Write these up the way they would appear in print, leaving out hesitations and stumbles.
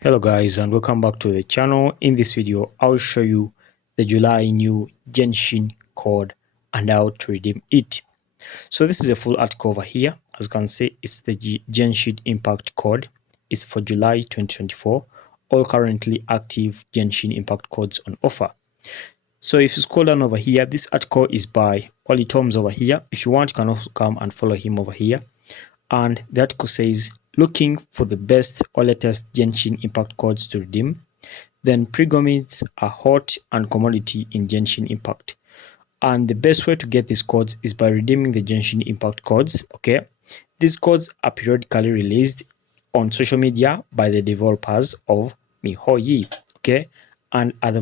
Hello guys, and welcome back to the channel. In this video I'll show you the July new Genshin code and how to redeem it. So this is a full article over here. As you can see, it's the Genshin impact code. It's for July 2024. All currently active Genshin impact codes on offer. So if you scroll down over here, this article is by Oli Toms over here. If you want, you can also come and follow him over here. And the article says, looking for the best or latest Genshin impact codes to redeem? Then pre-commits are hot and commodity in Genshin impact. And the best way to get these codes is by redeeming the Genshin impact codes. Okay, these codes are periodically released on social media by the developers of Mihoyi. Okay, and are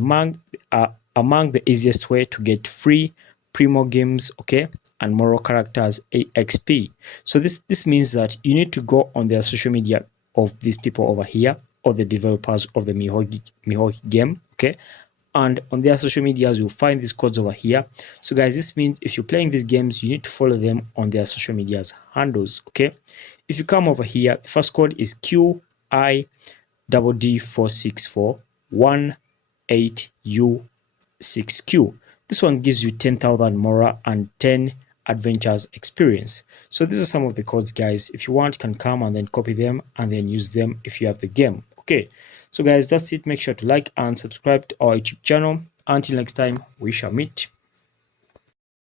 among the easiest way to get free Primo games, okay, and moral characters AXP. So this means that you need to go on their social media of these people over here, or the developers of the Mihoyi game, okay, and on their social medias you'll find these codes over here. So guys, this means if you're playing these games, you need to follow them on their social medias handles. Okay, if you come over here, the first code is QIDD46418U6Q. This one gives you 10,000 Mora and 10 adventures experience. So these are some of the codes, guys. If you want, you can come and then copy them and then use them if you have the game. Okay, so guys, that's it. Make sure to like and subscribe to our YouTube channel. Until next time, we shall meet.